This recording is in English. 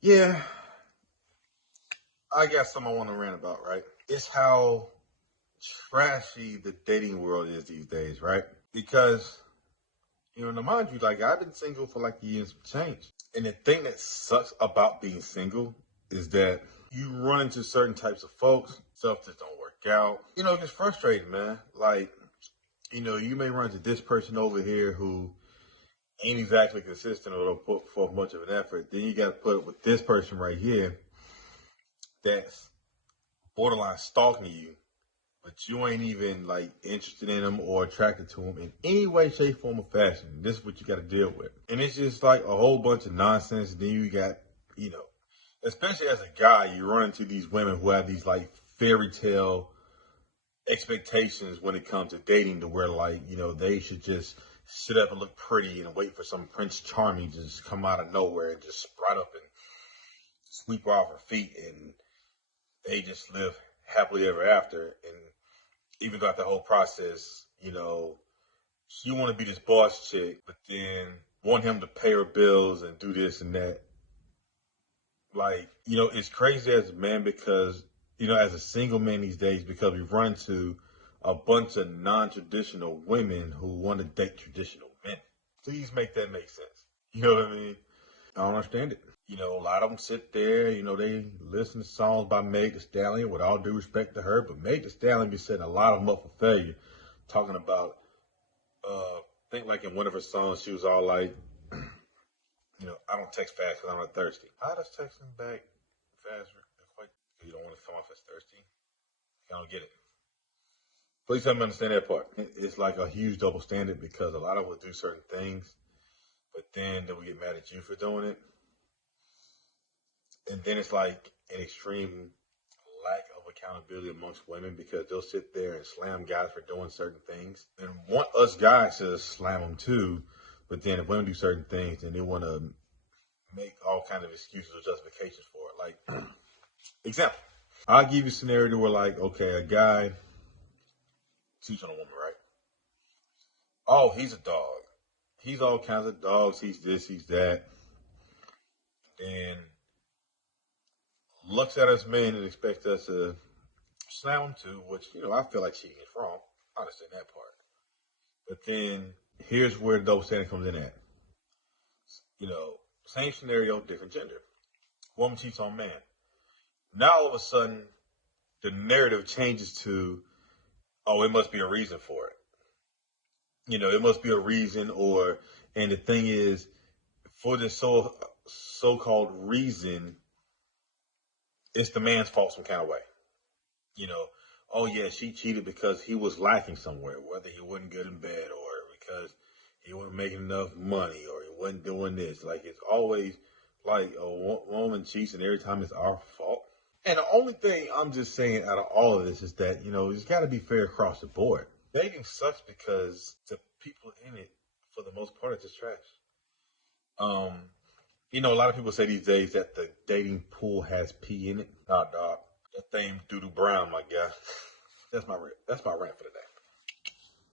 Yeah, I got something I want to rant about, right? It's how trashy the dating world is these days, right? Because, now mind you, like, I've been single for like years of change. And the thing that sucks about being single is that you run into certain types of folks, stuff that don't work out. It gets frustrating, man. Like, you may run into this person over here who ain't exactly consistent or don't put forth much of an effort. Then you got to put up with this person right here that's borderline stalking you, but you ain't even like interested in them or attracted to them in any way, shape, form, or fashion. This is what you got to deal with, and it's just like a whole bunch of nonsense. Then you got, especially as a guy, you run into these women who have these like fairy tale expectations when it comes to dating, to where like they should just sit up and look pretty and wait for some Prince Charming to just come out of nowhere and just sprout up and sweep her off her feet, and they just live happily ever after. And even throughout the whole process, she want to be this boss chick, but then want him to pay her bills and do this and that. Like, it's crazy as a man because, as a single man these days, because we run to a bunch of non-traditional women who want to date traditional men. Please make that make sense. You know what I mean? I don't understand it. A lot of them sit there, they listen to songs by Meg Thee Stallion, with all due respect to her, but Meg Thee Stallion be setting a lot of them up for failure. Talking about, I think like in one of her songs, she was all like, I don't text fast because I'm not thirsty. How does texting back fast quite? You don't want to come off as thirsty? I don't get it. Please help me understand that part. It's like a huge double standard because a lot of us do certain things, but then we get mad at you for doing it. And then it's like an extreme lack of accountability amongst women because they'll sit there and slam guys for doing certain things and want us guys to slam them too. But then if women do certain things, then they want to make all kind of excuses or justifications for it. Like, example, I'll give you a scenario where, like, okay, a guy cheats on a woman, right? Oh, he's a dog. He's all kinds of dogs. He's this, he's that. And looks at us men and expects us to slam him too, which, I feel like cheating is wrong. I understand that part. But then here's where the double standard comes in at. Same scenario, different gender. Woman cheats on man. Now all of a sudden, the narrative changes to, oh, it must be a reason for it. It must be a reason, and the thing is, for this so-called reason, it's the man's fault some kind of way. Oh yeah, she cheated because he was lacking somewhere, whether he wasn't good in bed or because he wasn't making enough money or he wasn't doing this. Like, it's always like a woman cheats and every time it's our fault. And the only thing I'm just saying out of all of this is that, it's got to be fair across the board. Dating sucks because the people in it, for the most part, are just trash. A lot of people say these days that the dating pool has pee in it. Nah, dog. That thing doo-doo brown, my guy. That's my rant for the day.